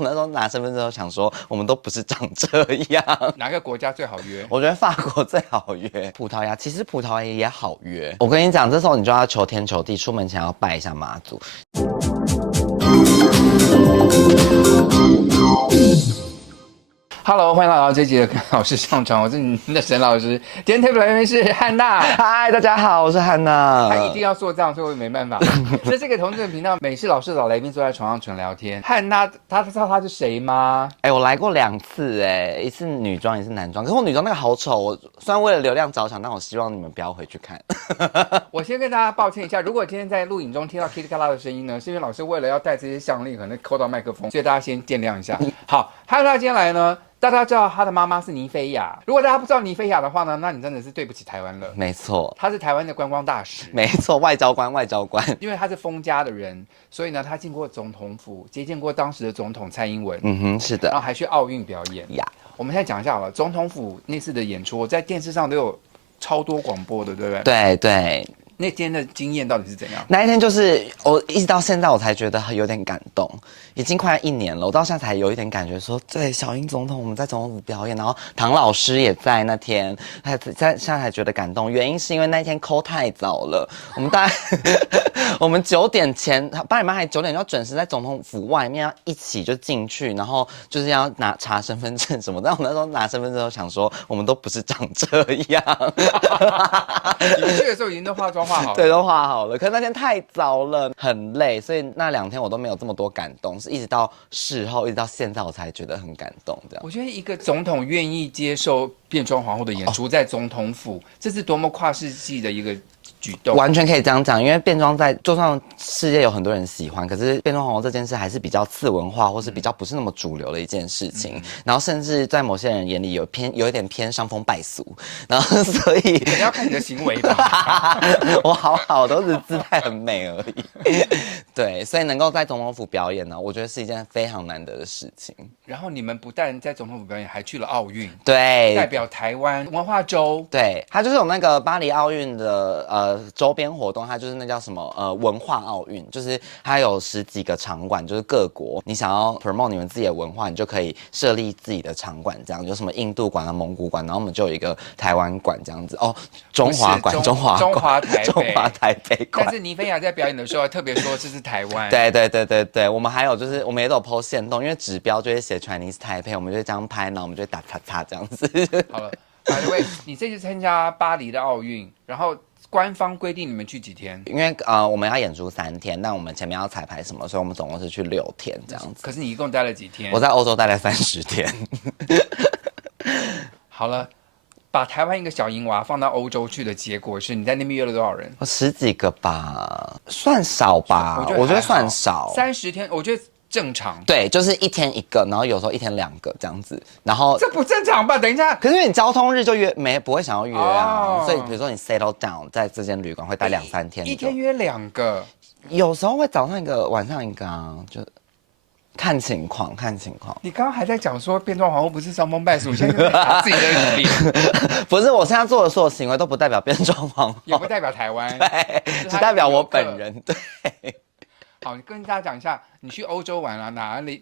那时候拿身份证都想说，我们都不是长这样。哪个国家最好约？我觉得法国最好约，葡萄牙其实葡萄牙也好约。我跟你讲，这时候你就要求天求地，出门前要拜一下妈祖。Hello，欢迎来到这集的跟老师上床，我是你的沈老师。今天特别来宾是汉娜。嗨，大家好，我是汉娜。他一定要做这样，所以我也没办法。在这个同志频道，每次老师找来宾坐在床上纯聊天。汉娜，他知道他是谁吗？我来过2次，一次女装，一次男装。可是我女装那个好丑，我虽然为了流量着想，但我希望你们不要回去看。我先跟大家抱歉一下，如果今天在录影中听到 Kitty 咔啦的声音呢，是因为老师为了要戴这些项链，可能抠到麦克风，所以大家先见谅一下。好，汉娜今天来呢。大家知道他的妈妈是尼菲亚，如果大家不知道尼菲亚的话呢，那你真的是对不起台湾了。没错，他是台湾的观光大使。没错，外交官。因为他是封家的人，所以呢，他进过总统府，接见过当时的总统蔡英文。嗯哼，是的。然后还去奥运表演呀。我们现在讲一下好了，总统府那次的演出，在电视上都有超多广播的，对不对？对对。那天的经验到底是怎样？那一天就是我一直到现在我才觉得有点感动，已经快要1年了，我到现在才有一点感觉说，对，小英总统我们在总统府表演，然后唐老师也在那天，现在才觉得感动，原因是因为那天call太早了，我们大概我们9点前8点半还9点就要准时在总统府外面要一起就进去，然后就是要查身份证什么的，但我那时候拿身份证都想说，我们都不是长这样。你去的时候已经都化妆。对，都画好了。可是那天太早了，很累，所以那2天我都没有这么多感动，是一直到事后，一直到现在我才觉得很感动。这样，我觉得一个总统愿意接受变装皇后的演出，在总统府，这是多么跨世纪的一个举动，完全可以这样讲。因为变装就算世界有很多人喜欢，可是变装皇后这件事还是比较次文化，或是比较不是那么主流的一件事情。然后甚至在某些人眼里有一点偏伤风败俗。然后所以你要看你的行为吧。我好都是姿态很美而已。对，所以能够在总统府表演呢，我觉得是一件非常难得的事情。然后你们不但在总统府表演，还去了奥运，对，代表台湾文化周。对，它就是有那个巴黎奥运的周边活动，它就是那叫什么文化奥运，就是它有10几个场馆，就是各国你想要 promote 你们自己的文化，你就可以设立自己的场馆，这样有什么印度馆啊、蒙古馆，然后我们就有一个台湾馆这样子哦，中华馆、中华台北馆。但是尼菲亚在表演的时候特别说这是台湾。对，我们还有就是我们也都有 po 限动，因为指标就会写 Chinese Taipei，我们就这样拍，然后我们就打叉叉这样子。好了，by the way，你这次参加巴黎的奥运，然后官方规定你们去几天？因为我们要演出3天，但我们前面要彩排什么，所以我们总共是去6天这样子。可是你一共待了几天？我在欧洲待了30天。好了。把台湾一个小银娃放到欧洲去的结果是，你在那边约了多少人？10几个吧，算少吧？我觉得算少。30天，我觉得正常。对，就是1天1个，然后有时候1天2个这样子。然后这不正常吧？等一下，可是因为你交通日就不会想要约啊，所以比如说你 settle down 在这间旅馆会待2、3天，一天约2个，有时候会早上一个，晚上一个啊，就。看情况。你刚刚还在讲说变装皇后不是伤风败俗，现在打自己的努力。不是，我现在做的所有行为都不代表变装皇后，也不代表台湾，对，只代表我本人。对。好，你跟大家讲一下，你去欧洲玩啊，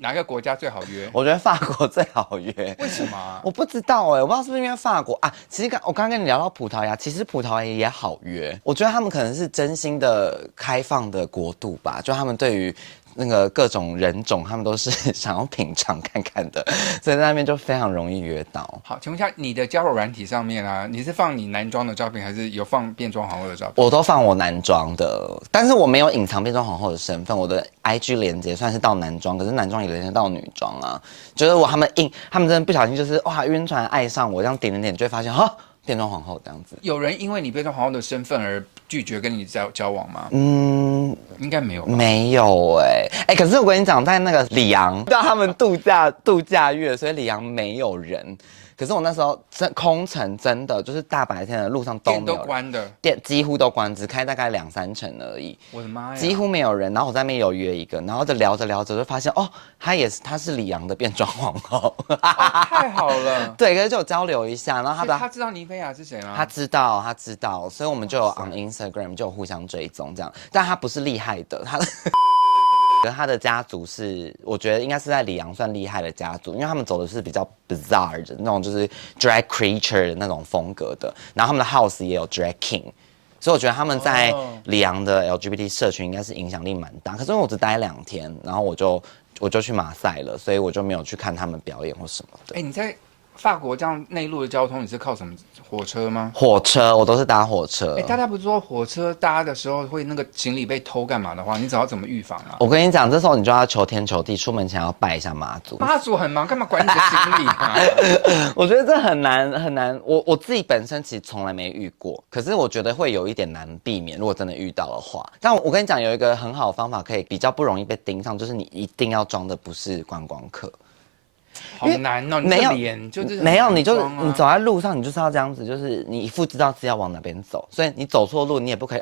哪个国家最好约？我觉得法国最好约。为什么啊？我不知道我不知道是不是因为法国啊。其实我刚刚跟你聊到葡萄牙，其实葡萄牙也好约。我觉得他们可能是真心的开放的国度吧，就他们对于。那个各种人种，他们都是想要品尝看看的，所以在那边就非常容易约到。好，请问一下，你的交友软体上面啊，你是放你男装的照片，还是有放变装皇后的照片？我都放我男装的，但是我没有隐藏变装皇后的身份。我的 IG 连接算是到男装，可是男装也连接到女装啊。就是他们真的不小心就是哇晕船爱上我，这样点，就会发现哈。变装皇后这样子，有人因为你变装皇后的身份而拒绝跟你交往吗？应该没有吧。没有可是我跟你讲，在那个里昂，让他们度假月，所以里昂没有人。可是我那时候空城真的就是大白天的路上都没有人，店都关的，店几乎都关，只开大概2、3成而已。我的妈呀，几乎没有人。然后我在那边有约一个，然后就聊着就发现哦，他是里昂的变装皇后，太好了。对，可是就有交流一下，然后他知道尼菲亚是谁吗？他知道，所以我们就有 on Instagram 就有互相追踪这样，但他不是厉害的，他。他的家族是，我觉得应该是在里昂算厉害的家族，因为他们走的是比较 bizarre 的那种，就是 drag creature 的那种风格的。然后他们的 house 也有 drag king，所以我觉得他们在里昂的 LGBT 社群应该是影响力蛮大。可是因为我只待2天，然后我就去马赛了，所以我就没有去看他们表演或什么的。哎，你在法国这样内陆的交通，你是靠什么？火车吗？火车，我都是搭火车。哎，大家不是说火车搭的时候会那个行李被偷干嘛的话，你找要怎么预防啊？我跟你讲，这时候你就要求天求地，出门前要拜一下妈祖。妈祖很忙，干嘛管你的行李啊？我觉得这很难。我自己本身其实从来没遇过，可是我觉得会有一点难避免，如果真的遇到的话。但我跟你讲，有一个很好的方法，可以比较不容易被盯上，就是你一定要装的不是观光客。好难哦，你没有的脸就是没有，你就装啊你走在路上，你就是要这样子，就是你一副知道自己要往哪边走，所以你走错路，你也不可以，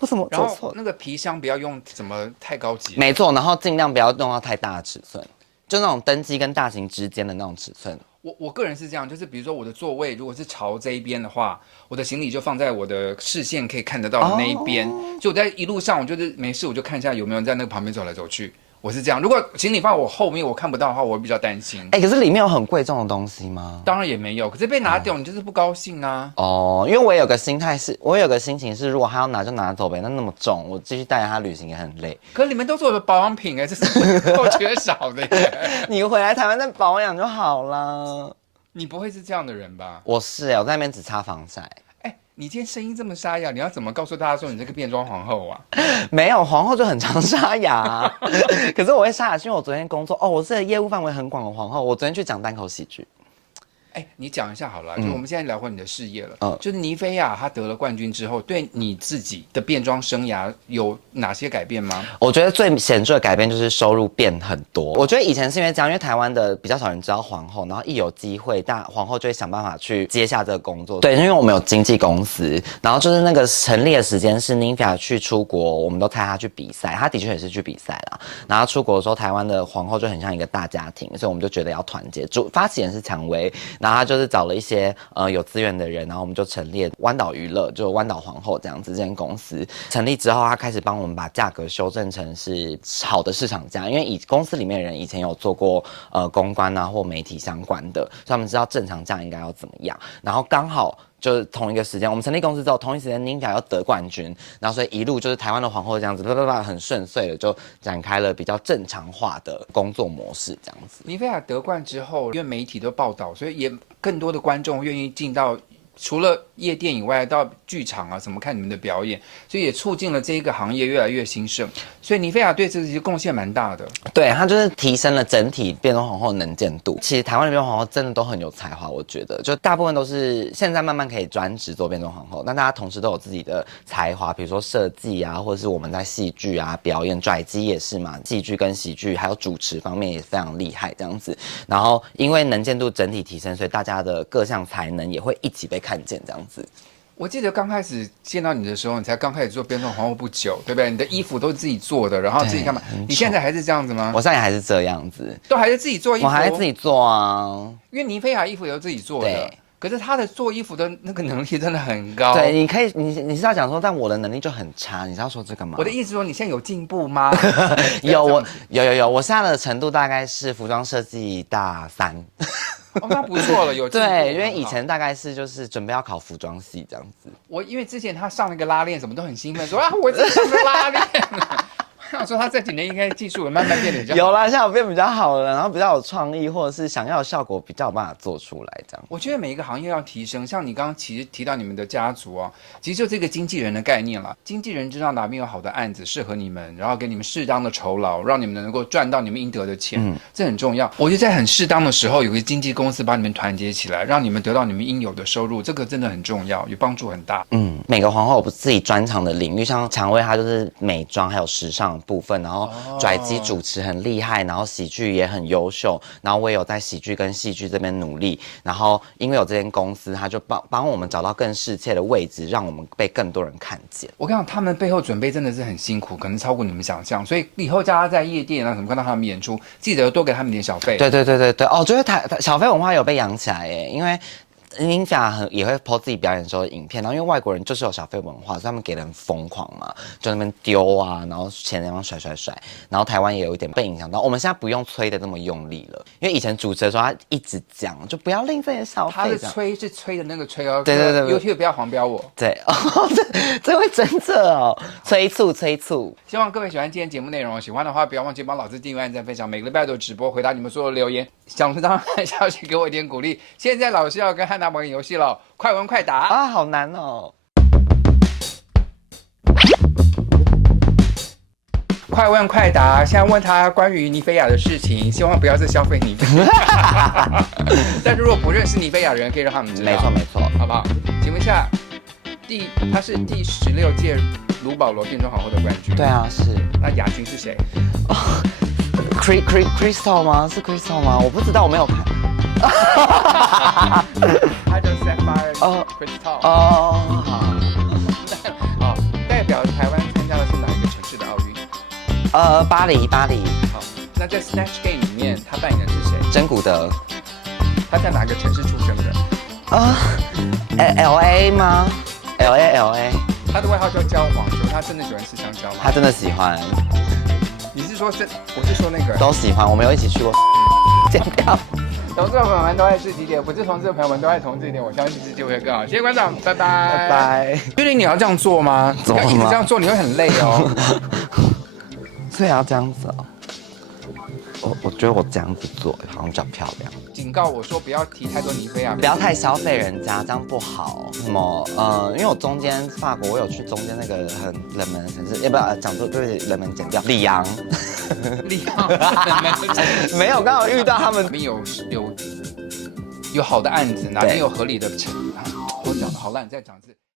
为什么然后走错？那个皮箱不要用什么太高级，没错，然后尽量不要用到太大的尺寸，就那种登机跟大型之间的那种尺寸。我个人是这样，就是比如说我的座位如果是朝这一边的话，我的行李就放在我的视线可以看得到的那一边，就我在一路上我就是没事我就看一下有没有人在那个旁边走来走去。我是这样，如果行李放我后面我看不到的话，我会比较担心。可是里面有很贵重的东西吗？当然也没有，可是被拿掉，你就是不高兴啊。哦，因为我有个心态是，我有个心情是，如果他要拿就拿走呗，那么重，我继续带着他旅行也很累。可是里面都是我的保养品哎，这是不缺少的耶。你回来台湾再保养就好了。你不会是这样的人吧？我是我在那边只擦防晒。哎，你今天声音这么沙哑，你要怎么告诉大家说你这个变装皇后啊？没有，皇后就很常沙哑、可是我会沙哑，是因为我昨天工作我是业务范围很广的皇后。我昨天去讲单口喜剧。哎，你讲一下好了，就我们现在聊回你的事业了。就是尼菲亚她得了冠军之后，对你自己的变装生涯有哪些改变吗？我觉得最显著的改变就是收入变很多。我觉得以前是因为这样，因为台湾的比较少人知道皇后，然后一有机会，大皇后就会想办法去接下这个工作。对，因为我们有经纪公司，然后就是那个成立的时间是 Nymphia 去出国，我们都猜她去比赛，她的确也是去比赛啦。然后出国的时候，台湾的皇后就很像一个大家庭，所以我们就觉得要团结。发起人是蔷薇，然后他就是找了一些有资源的人，然后我们就成立湾岛娱乐，就湾岛皇后这样子这间公司。成立之后，他开始帮我们把价格修正成是好的市场价，因为公司里面的人以前有做过公关啊或媒体相关的，所以他们知道正常价应该要怎么样。然后刚好就是同一个时间，我们成立公司之后，同一时间 Nymphia 要得冠军，然后所以一路就是台湾的皇后这样子，很顺遂的就展开了比较正常化的工作模式这样子。尼菲亚得冠之后，因为媒体都报道，所以也更多的观众愿意进到除了夜店以外，到剧场啊什么看你们的表演，所以也促进了这一个行业越来越兴盛。所以尼菲亚对这些贡献蛮大的。对，它就是提升了整体变装皇后的能见度。其实台湾的变装皇后真的都很有才华，我觉得就大部分都是现在慢慢可以专职做变装皇后，但大家同时都有自己的才华，比如说设计啊，或者是我们在戏剧啊表演拽机也是嘛，戏剧跟喜剧还有主持方面也非常厉害这样子。然后因为能见度整体提升，所以大家的各项才能也会一起被看见这样子。我记得刚开始见到你的时候，你才刚开始做变装皇后不久，对不对？你的衣服都是自己做的，然后自己干嘛？你现在还是这样子吗？我现在还是这样子，都还是自己做衣服，我还是自己做啊。因为尼菲亚衣服也是自己做的对。可是他的做衣服的那个能力真的很高。对，你可以，你是要讲说，但我的能力就很差，你是要说这个吗？我的意思说，你现在有进步吗？有，我现在的程度大概是服装设计大3。哦，那不错了，有进步。对，因为以前大概是就是准备要考服装系这样子。因为之前他上了一个拉链，什么都很兴奋，说啊，我这上了拉链。我想说他这几年应该技术慢慢变得比较好。有啦，现在有变比较好了，然后比较有创意，或者是想要的效果比较有办法做出来这样。我觉得每一个行业要提升，像你刚刚其实提到你们的家族啊，其实就这个经纪人的概念啦。经纪人知道哪边有好的案子适合你们，然后给你们适当的酬劳，让你们能够赚到你们应得的钱，这很重要。我觉得在很适当的时候，有个经纪公司把你们团结起来，让你们得到你们应有的收入，这个真的很重要，也帮助很大。每个皇后有自己专长的领域，像蔷薇她就是美妆还有时尚的部分，然后拽机主持很厉害，然后喜剧也很优秀，然后我也有在喜剧跟戏剧这边努力，然后因为有这间公司，他就帮我们找到更适切的位置，让我们被更多人看见。我跟你讲，他们背后准备真的是很辛苦，可能超过你们想象，所以以后大家在夜店啊什么看到他们演出，记得多给他们点小费。对，我觉得小费文化有被养起来耶，因为妮菲亚也会 po 自己表演的时候的影片，然后因为外国人就是有小费文化，所以他们给的很疯狂嘛，就那边丢啊，然后钱那样甩，然后台湾也有一点被影响到。我们现在不用催的那么用力了，因为以前主持的时候他一直讲，就不要吝啬小费。他的催是催的那个催哦，对，YouTube 不要黄标我。对哦，这会真的哦，催促。希望各位喜欢今天节目内容，喜欢的话不要忘记帮老师订阅、按赞、分享，每个礼拜都有直播回答你们所有的留言。想当然下去给我一点鼓励。现在老师要跟汉娜玩游戏了，快问快答啊，好难哦。快问快答，现在问他关于尼菲亚的事情，希望不要再消费尼菲亚。但是如果不认识尼菲亚的人，可以让他们知道。没错，好不好？请问一下，他是第16届卢保罗变装皇后的冠军。对啊，是。那亚军是谁？Crystal 吗？是 Crystal 吗？我不知道，我没有看。他叫 Sapphire Crystal。哦，好。代表台湾参加的是哪一个城市的奥运？巴黎。好，那在 Snatch Game 里面，他扮演的是谁？真古德。他在哪个城市出生的？LA 吗？LA。他的外号叫焦黄，他真的喜欢吃香蕉吗？他真的喜欢。你是说我是说那个？都喜欢，我们有一起去过。剪掉。同志的朋友们都爱吃几点，不是同志的朋友们都爱同志一点，我相信世界会更好。谢谢馆长，拜拜。拜拜。确定你要这样做吗？怎么了吗？一直这样做你会很累哦。所以要这样子哦。我觉得我这样子做好像比较漂亮。警告我说不要提太多尼菲亚，不要太消费人家，这样不好。什么因为我中间法国，我有去中间那个很冷门的城市，不讲错，对，冷门剪掉。里昂没有，刚好遇到他们。哪边有好的案子，哪边有合理的我讲的好烂，再讲一次。